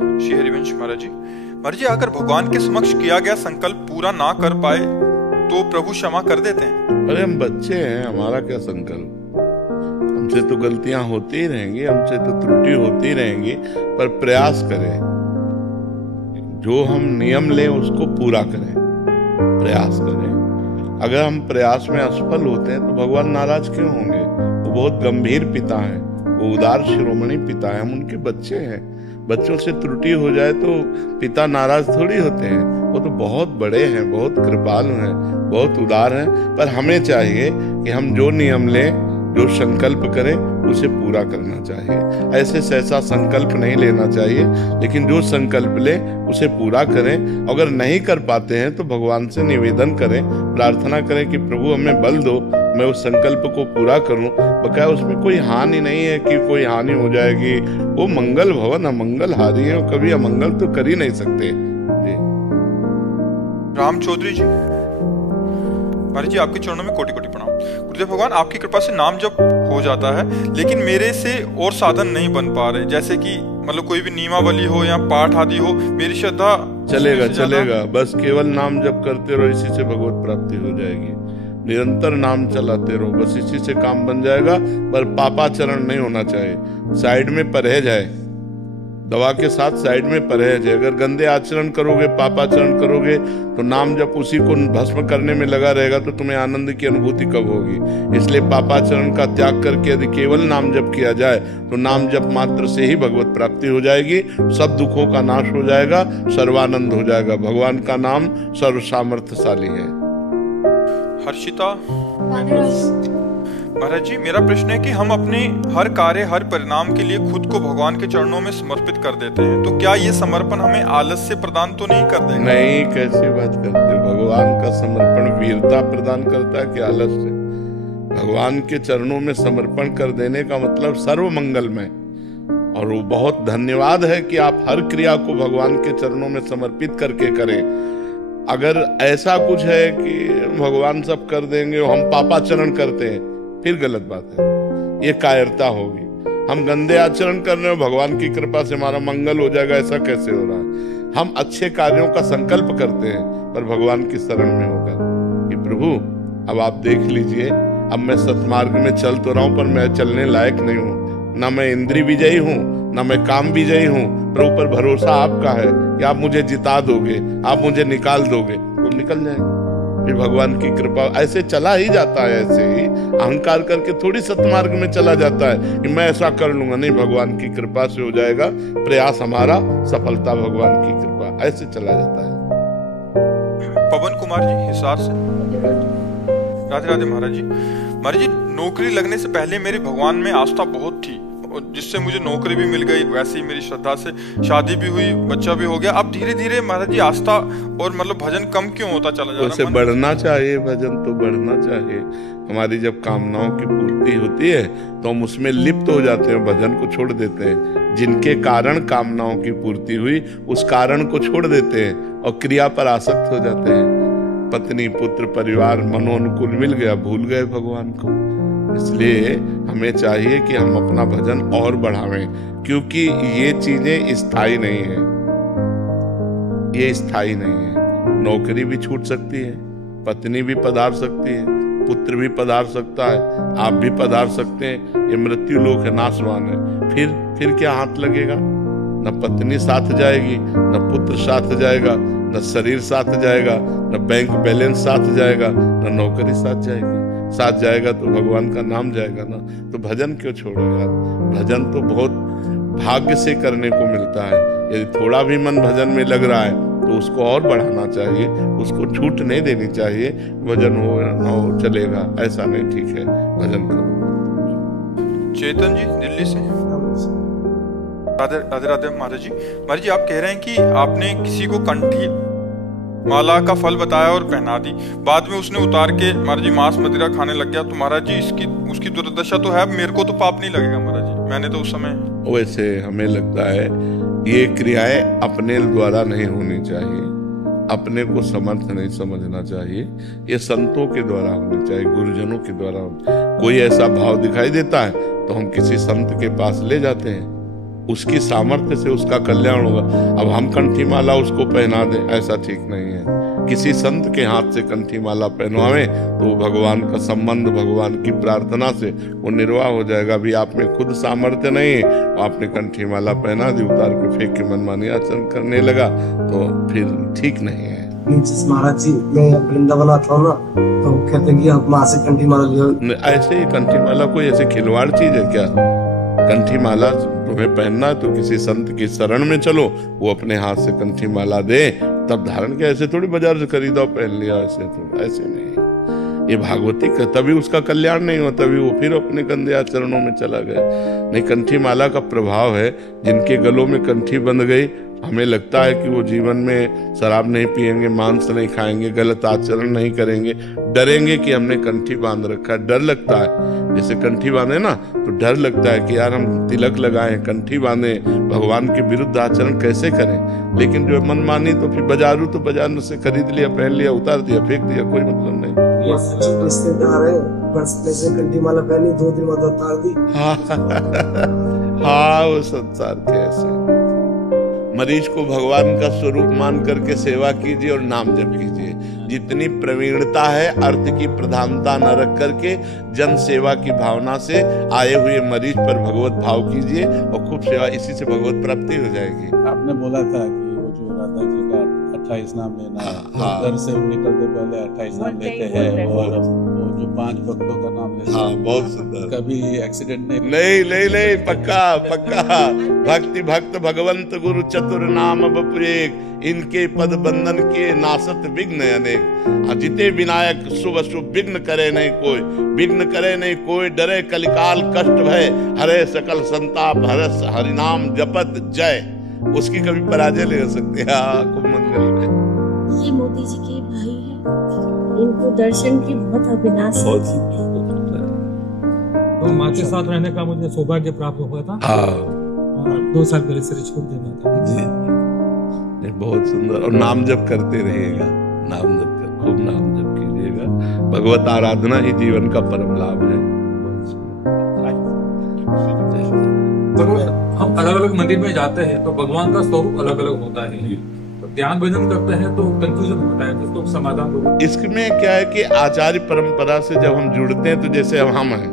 श्री हरिवंश महाराज जी, अगर भगवान के समक्ष किया गया संकल्प पूरा ना कर पाए तो प्रभु क्षमा कर देते हैं? अरे हम बच्चे हैं, हमारा क्या संकल्प। हमसे तो गलतियां होती ही रहेंगी, हमसे तो त्रुटि होती रहेंगी, पर प्रयास करें, जो हम नियम लें उसको पूरा करें, प्रयास करें। अगर हम प्रयास में असफल होते हैं तो भगवान नाराज क्यों होंगे? वो बहुत गंभीर पिता हैं, वो उदार शिरोमणि पिता हैं, हम उनके बच्चे हैं। बच्चों से त्रुटि हो जाए तो पिता नाराज थोड़ी होते हैं, वो तो बहुत बड़े हैं, बहुत कृपालु हैं, बहुत उदार हैं। पर हमें चाहिए कि हम जो नियम लें, जो संकल्प करें, उसे पूरा करना चाहिए। ऐसे सहसा संकल्प नहीं लेना चाहिए, लेकिन जो संकल्प ले उसे पूरा करें। अगर नहीं कर पाते हैं तो भगवान से निवेदन करें, प्रार्थना करें कि प्रभु हमें बल दो, मैं उस संकल्प को पूरा करूं। बकाया उसमें कोई हानि नहीं है कि कोई हानि हो जाएगी। वो मंगल भवन अमंगल हारी है, कभी अमंगल तो कर ही नहीं सकते जी। राम चौधरी जी, महाराज जी आपके चरणों में कोटि कोटि प्रणाम। गुरुदेव भगवान, आपकी कृपा से नाम जप हो जाता है, लेकिन मेरे से और साधन नहीं बन पा रहे। जैसे कि मतलब कोई भी नियमावली हो या पाठ आदि हो, मेरी श्रद्धा चलेगा, बस केवल नाम जप करते रहो, इसी से भगवत प्राप्ति हो जाएगी। निरंतर नाम चलाते रहो, बस इसी से काम बन जाएगा। पर पापाचरण नहीं होना चाहिए, साइड में परहेज है, दवा के साथ साइड में परहेज है। अगर गंदे आचरण करोगे, पापाचरण करोगे तो नाम जब उसी को भस्म करने में लगा रहेगा तो तुम्हें आनंद की अनुभूति कब होगी? इसलिए पापाचरण का त्याग करके यदि केवल नाम जप किया जाए तो नाम जप मात्र से ही भगवत प्राप्ति हो जाएगी, सब दुखों का नाश हो जाएगा, सर्वानंद हो जाएगा। भगवान का नाम सर्व सामर्थ्यशाली है। हर्षिता महाराज जी, मेरा प्रश्न है कि हम अपने हर कार्य, हर परिणाम के लिए खुद को भगवान के चरणों में समर्पित कर देते हैं, तो क्या ये समर्पण हमें आलस्य प्रदान तो नहीं कर देगा? नहीं, कैसी बात करते? भगवान का समर्पण वीरता प्रदान करता है कि आलस्य? भगवान के चरणों में समर्पण कर देने का मतलब सर्व मंगलमय। और वो बहुत धन्यवाद है कि आप हर क्रिया को भगवान के चरणों में समर्पित करके करें। अगर ऐसा कुछ है कि भगवान सब कर देंगे और हम पापाचरण करते हैं, फिर गलत बात है, ये कायरता होगी। हम गंदे आचरण कर रहे हो, भगवान की कृपा से हमारा मंगल हो जाएगा, ऐसा कैसे हो रहा है? हम अच्छे कार्यों का संकल्प करते हैं, पर भगवान की शरण में होकर कि प्रभु अब आप देख लीजिए, अब मैं सतमार्ग में चल तो रहा हूं, पर मैं चलने लायक नहीं हूं, ना मैं इंद्रिय विजयी हूं, ना मैं काम विजयी हूं। प्रभु पर भरोसा आपका है कि आप मुझे जिता दोगे, आप मुझे निकाल दोगे, तो निकल जाएंगे। फिर भगवान की कृपा ऐसे चला ही जाता है। ऐसे ही अहंकार करके थोड़ी सतमार्ग में चला जाता है कि मैं ऐसा कर लूंगा, नहीं, भगवान की कृपा से हो जाएगा। प्रयास हमारा, सफलता भगवान की कृपा, ऐसे चला जाता है। पवन कुमार जी हिसार से, राधे राधे महाराज जी। महाराज जी, नौकरी लगने से पहले मेरी भगवान में आस्था बहुत थी, जिससे मुझे नौकरी भी मिल गई, वैसे ही मेरी श्रद्धा से शादी भी हुई, बच्चा भी हो गया। अब धीरे धीरे महाराज जी आस्था और मतलब भजन कम क्यों होता चला जा रहा है? वैसे बढ़ना चाहिए, भजन तो बढ़ना चाहिए। हमारी जब कामनाओं की पूर्ति होती है तो हम उसमें लिप्त हो जाते हैं, भजन को छोड़ देते हैं। जिनके कारण कामनाओं की पूर्ति हुई, उस कारण को छोड़ देते हैं और क्रिया पर आसक्त हो जाते हैं। पत्नी, पुत्र, परिवार, मनोनुकूल मिल गया, भूल गए भगवान को। इसलिए हमें चाहिए कि हम अपना भजन और बढ़ावें, क्योंकि ये चीजें स्थायी नहीं है, ये स्थायी नहीं है। नौकरी भी छूट सकती है, पत्नी भी पधार सकती है, पुत्र भी पधार सकता है, आप भी पधार सकते हैं। ये मृत्यु लोक है, नाशवान है। फिर क्या हाथ लगेगा? न पत्नी साथ जाएगी, न पुत्र साथ जाएगा, न शरीर साथ जाएगा, न बैंक बैलेंस साथ जाएगा, न नौकरी साथ जाएगी। साथ जाएगा तो भगवान का नाम जाएगा ना। तो भजन क्यों छोड़ेगा? भजन तो बहुत भाग्य से करने को मिलता है। यदि थोड़ा भी मन भजन में लग रहा है तो उसको और बढ़ाना चाहिए, उसको छूट नहीं देनी चाहिए। भजन हो या ना हो, चलेगा, ऐसा नहीं, ठीक है, भजन करो। चेतन जी दिल्ली से, राधे राधे महाराज जी। महाराज जी, आप कह रहे हैं कि आपने किसी को कंठी माला का फल बताया और पहना दी, बाद में उसने उतार के महाराज जी मांस मदिरा खाने लग गया, तो महाराज जी उसकी दुर्दशा तो है, मेरे को तो पाप नहीं लगेगा महाराज जी? मैंने तो उस समय, वैसे हमें लगता है ये क्रियाएं अपने द्वारा नहीं होनी चाहिए, अपने को समर्थ नहीं समझना चाहिए, ये संतों के द्वारा होनी चाहिए, गुरुजनों के द्वारा। कोई ऐसा भाव दिखाई देता है तो हम किसी संत के पास ले जाते हैं, उसकी सामर्थ्य से उसका कल्याण होगा। अब हम कंठी माला उसको पहना दें, ऐसा ठीक नहीं है। किसी संत के हाथ से कंठी माला पहनवाएं तो भगवान का संबंध, भगवान की प्रार्थना से वो निर्वाह हो जाएगा। अभी आप में खुद सामर्थ्य नहीं है, आपने कंठी माला पहना दी, उतार के फेंक के मनमानी आचरण करने लगा तो फिर ठीक नहीं है। महाराज जी, मैं वृंदावन आता हूँ ना, तो कहते हैं कि आप वहाँ से कंठी माला लियो। ऐसे ही कंठी माला कोई ऐसे खिलवाड़ चीज है क्या? कंठी माला तुम्हें पहनना है तो किसी संत की शरण में चलो, वो अपने हाथ से कंठी माला दे तब धारण के। ऐसे थोड़ी बाजार से खरीदा पहन लिया, ऐसे नहीं। ये भागवती का तभी उसका कल्याण नहीं हुआ, तभी वो फिर अपने गंदे आचरणों में चला गया। नहीं, कंठी माला का प्रभाव है, जिनके गलों में कंठी बंध गई, हमें लगता है कि वो जीवन में शराब नहीं पिएंगे, मांस नहीं खाएंगे, गलत आचरण नहीं करेंगे, डरेंगे कि हमने कंठी बांध रखा है। डर लगता है, जैसे कंठी बांधे ना तो डर लगता है कि यार हम तिलक लगाएं, कंठी बांधे, भगवान के विरुद्ध आचरण कैसे करें। लेकिन जो मनमानी तो फिर बाजारू तो बाजार से खरीद लिया, पहन लिया, उतार दिया, फेंक दिया, कोई मतलब नहीं। रिश्तेदार है, बस कंठी माला पहनी, 2 दिन बाद उतार दी। हाँ, वो संसार के ऐसे। मरीज को भगवान का स्वरूप मान करके सेवा कीजिए और नाम जप कीजिए। जितनी प्रवीणता है, अर्थ की प्रधानता न रख करके जन सेवा की भावना से आए हुए मरीज पर भगवत भाव कीजिए और खूब सेवा, इसी से भगवत प्राप्ति हो जाएगी। आपने बोला था कि वो जो राधा जी का 28 नाम लेना, घर से निकलते पहले 28 नाम लेते हैं, और वो जो 5 भक्तों का नाम लेते हैं। बहुत सुंदर। कभी एक्सीडेंट नहीं? नहीं, पक्का। भक्ति भक्त भगवंत गुरु चतुर नाम बपुरेक, इनके पद बंधन के नासत विघ्न अनेक। जिते विनायक शुभ शुभ विघ्न करे नहीं कोई, विघ्न करे नहीं कोई, डरे कलिकाल कष्ट भय, हरे सकल संताप हरस, हरि नाम जपत जय। उसकी कभी पराजय नहीं हो सकती। खूब मंगल में। ये मोदी जी के भाई हैं, इनको दर्शन की बहुत अभिलाषा है। तो माँ के साथ रहने का मुझे सौभाग्य प्राप्त हुआ था। 2 साल पहले शरीर छोड़ देना था जी। बहुत सुंदर। और नाम जप करते रहिएगा, नाम जप कर, खूब नाम जप कीजिएगा। भगवत आराधना ही जीवन का परम लाभ है। हम अलग अलग मंदिर में जाते हैं तो भगवान का स्वरूप अलग अलग होता है, तो ध्यान भजन करते हैं तो कंफ्यूजन होता है, तो उसको समाधान। इसमें क्या है कि आचार्य परंपरा से जब हम जुड़ते हैं, तो जैसे हम हैं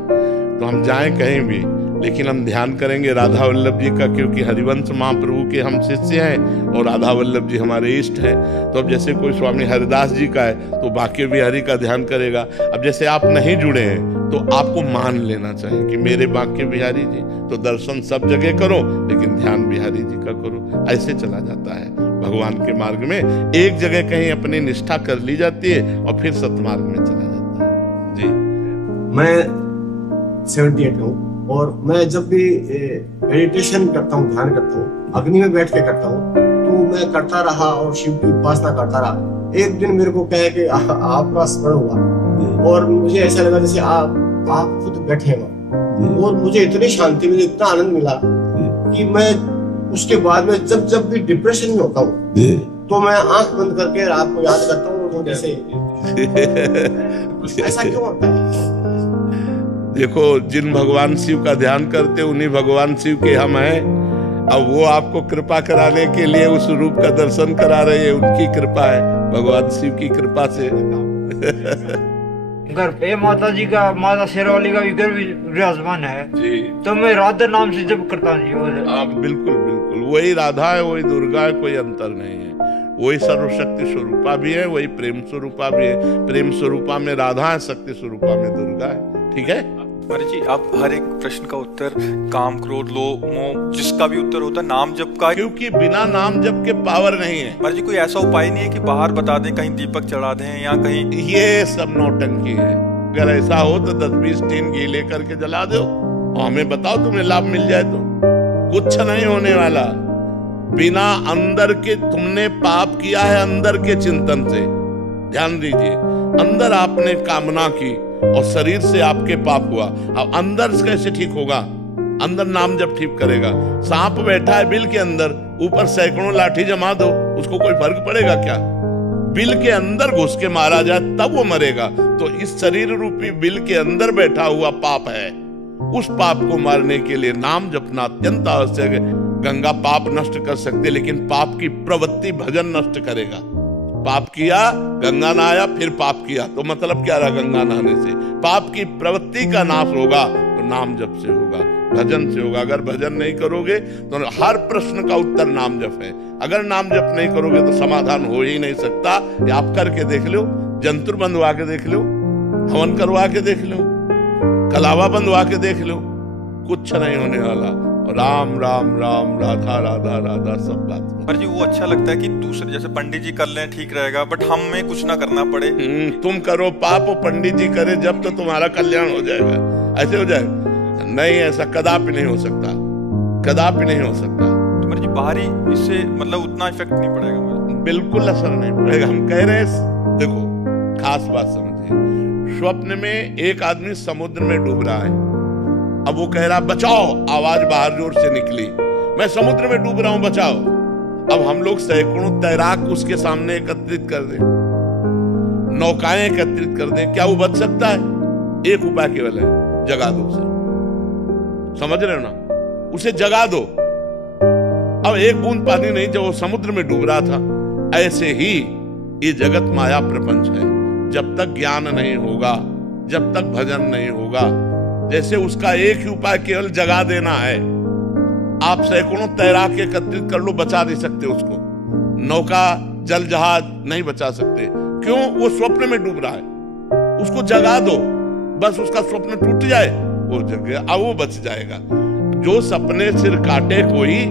तो हम जाएं कहीं भी, लेकिन हम ध्यान करेंगे राधा वल्लभ जी का, क्योंकि हरिवंश महाप्रभु के हम शिष्य हैं और राधा वल्लभ जी हमारे इष्ट हैं। तो अब जैसे कोई स्वामी हरिदास जी का है तो बाके बिहारी का ध्यान करेगा। अब जैसे आप नहीं जुड़े हैं तो आपको मान लेना चाहिए कि मेरे बाके बिहारी जी, तो दर्शन सब जगह करो लेकिन ध्यान बिहारी जी का करो। ऐसे चला जाता है भगवान के मार्ग में। एक जगह कहीं अपनी निष्ठा कर ली जाती है और फिर सतमार्ग में चला जाता है। जी, मैं 78 हूँ और मैं जब भी मेडिटेशन करता हूँ, ध्यान करता हूँ, अग्नि में बैठ के करता हूँ, तो मैं करता रहा और शिव की उपासना करता रहा। एक दिन मेरे को कहे कि आपका स्मरण हुआ और मुझे ऐसा लगा जैसे आप खुद बैठे हो, और मुझे इतनी शांति मिली, इतना आनंद मिला कि मैं उसके बाद में जब भी डिप्रेशन में होता हूँ तो मैं आंख बंद करके रात को याद करता हूँ जैसे ऐसा क्यों होता है? देखो, जिन भगवान शिव का ध्यान करते उन्हीं भगवान शिव के हम हैं। अब वो आपको कृपा कराने के लिए उस रूप का दर्शन करा रहे हैं, उनकी कृपा है, भगवान शिव की कृपा से। घर पे माता जी का, माता शेरावाली का विग्रह विराजमान है जी, तो मैं राधा नाम से जब करता हूँ। आप बिल्कुल वही राधा है, वही दुर्गा है, कोई अंतर नहीं है। वही सर्वशक्ति स्वरूपा भी है, वही प्रेम स्वरूपा भी है। प्रेम स्वरूपा में राधा है, शक्ति स्वरूपा में दुर्गा है। ठीक है महाराज जी, आप हर एक प्रश्न का उत्तर काम, क्रोध, लोभ, मोह, जिसका भी उत्तर होता है नाम जप का, क्योंकि बिना नाम जप के पावर नहीं है। महाराज जी, कोई ऐसा उपाय नहीं है कि बाहर बता दें, कहीं दीपक चढ़ा दें या कहीं? ये सब नौटंकी है। अगर ऐसा हो तो 10-20 टीन घी लेकर के जला दो और हमें बताओ, तुम्हें लाभ मिल जाए तो। कुछ नहीं होने वाला। बिना अंदर के, तुमने पाप किया है अंदर के चिंतन से, ध्यान दीजिए। अंदर आपने कामना की और शरीर से आपके पाप हुआ। अब अंदर कैसे ठीक होगा? अंदर नाम जब ठीक करेगा। सांप बैठा है बिल के अंदर, ऊपर सैकड़ों लाठी जमा दो, उसको कोई फर्क पड़ेगा क्या? बिल के अंदर घुस के मारा जाए तब वो मरेगा। तो इस शरीर रूपी बिल के अंदर बैठा हुआ पाप है, उस पाप को मारने के लिए नाम जपना अत्यंत आवश्यक है। गंगा पाप नष्ट कर सकते, लेकिन पाप की प्रवृत्ति भजन नष्ट करेगा। पाप किया, गंगा नहाया, फिर पाप किया, तो मतलब क्या रहा गंगा नहाने से? पाप की प्रवृत्ति का नाश होगा तो नाम जप से होगा, भजन से होगा। अगर भजन नहीं करोगे तो हर प्रश्न का उत्तर नाम जप है। अगर नाम जप नहीं करोगे तो समाधान हो ही नहीं सकता। आप करके देख लो, जंतुर बंधवा के देख लो, हवन करवा के देख लो, कलावा बंधवा के देख लो, कुछ नहीं होने वाला। राम राम राम, राधा राधा राधा, सब बात। पर जी वो अच्छा लगता है कि दूसरे जैसे पंडित जी कर लें, ठीक रहेगा, बट हमें कुछ ना करना पड़े। तुम करो पाप, पंडित जी करे जब, तो तुम्हारा कल्याण हो जाएगा। ऐसे हो जाएगा? नहीं, ऐसा कदापि नहीं हो सकता, कदापि नहीं हो सकता। तो जी बाहरी इससे मतलब उतना इफेक्ट नहीं पड़ेगा? बिल्कुल असर नहीं पड़ेगा। हम कह रहे हैं, देखो खास बात समझिए, स्वप्न में एक आदमी समुद्र में डूब रहा है। अब वो कह रहा बचाओ, आवाज बाहर जोर से निकली, मैं समुद्र में डूब रहा हूं, बचाओ। अब हम लोग सैकड़ों तैराक उसके सामने एकत्रित कर दें, नौकाएं एकत्रित कर दें, क्या वो बच सकता है? एक उपाय केवल है, जगा दो उसे। समझ रहे हो ना? उसे जगा दो। अब एक बूंद पानी नहीं, जब वो समुद्र में डूब रहा था। ऐसे ही ये जगत माया प्रपंच है। जब तक ज्ञान नहीं होगा, जब तक भजन नहीं होगा, जैसे उसका एक ही उपाय केवल जगा देना है। आप सैकड़ों तैराक एकत्रित कर लो, बचा नहीं सकते उसको। नौका, जल जहाज नहीं बचा सकते। क्यों? वो स्वप्न में डूब रहा है। उसको जगा दो, बस उसका स्वप्न टूट जाए, वो जग गया, अब वो बच जाएगा। जो सपने सिर काटे कोई,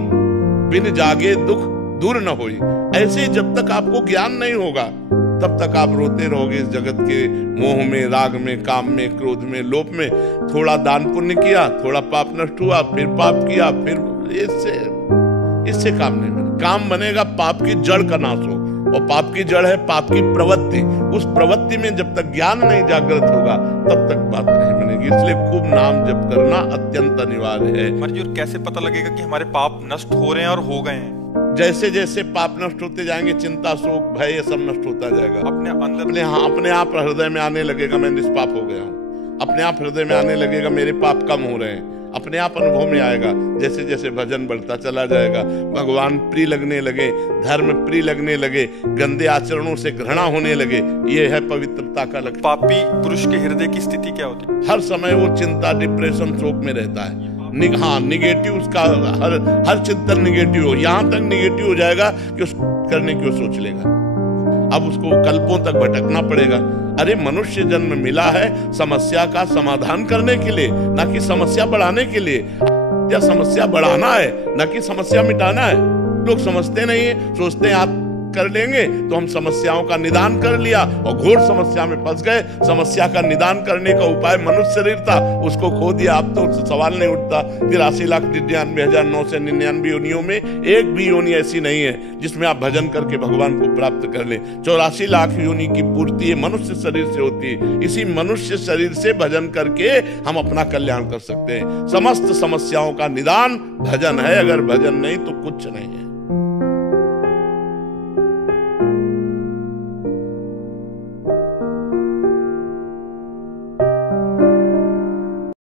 बिन जागे दुख दूर न होई। ऐसे ही जब तक आपको ज्ञान नहीं होगा, तब तक आप रोते रहोगे इस जगत के मोह में, राग में, काम में, क्रोध में, लोभ में। थोड़ा दान पुण्य किया, थोड़ा पाप नष्ट हुआ, फिर पाप किया, फिर इससे काम नहीं बनेगा। काम बनेगा पाप की जड़ का नाश हो, और पाप की जड़ है पाप की प्रवृत्ति। उस प्रवृत्ति में जब तक ज्ञान नहीं जागृत होगा, तब तक बात नहीं बनेगी। इसलिए खूब नाम जप करना अत्यंत अनिवार्य है। और कैसे पता लगेगा कि हमारे पाप नष्ट हो रहे हैं और हो गए हैं? जैसे जैसे पाप नष्ट होते जाएंगे, चिंता, शोक, भय, ये सब नष्ट होता जाएगा। अपने अंदर अपने आप हृदय में आने लगेगा, मैं निष्पाप हो गया हूँ। अपने आप हृदय में आने लगेगा, मेरे पाप कम हो रहे हैं। अपने आप अनुभव में आएगा। जैसे जैसे भजन बढ़ता चला जाएगा, भगवान प्रिय लगने लगे, धर्म प्रिय लगने लगे, गंदे आचरणों से घृणा होने लगे। ये है पवित्रता का लक्षण। पापी पुरुष के हृदय की स्थिति क्या होती है? हर समय वो चिंता, डिप्रेशन, शोक में रहता है। हाँ, निगेटिव, उसका हर चिंतन निगेटिव हो, यहां तक निगेटिव हो जाएगा कि उस करने की वो सोच लेगा। अब उसको कल्पों तक भटकना पड़ेगा। अरे मनुष्य जन्म मिला है समस्या का समाधान करने के लिए, ना कि समस्या बढ़ाने के लिए। या समस्या बढ़ाना है, ना कि समस्या मिटाना है। लोग समझते नहीं है, सोचते हैं आप कर लेंगे तो हम समस्याओं का निदान कर लिया, और घोर समस्या में फंस गए। समस्या का निदान करने का उपाय मनुष्य शरीर था, उसको खो दिया। अब तो सवाल नहीं उठता। 83,99,999 योनियों में एक भी योनि ऐसी नहीं है जिसमें आप भजन करके भगवान को प्राप्त कर ले। 84 लाख योनि की पूर्ति मनुष्य शरीर से होती है। इसी मनुष्य शरीर से भजन करके हम अपना कल्याण कर सकते हैं। समस्त समस्याओं का निदान भजन है। अगर भजन नहीं तो कुछ नहीं है।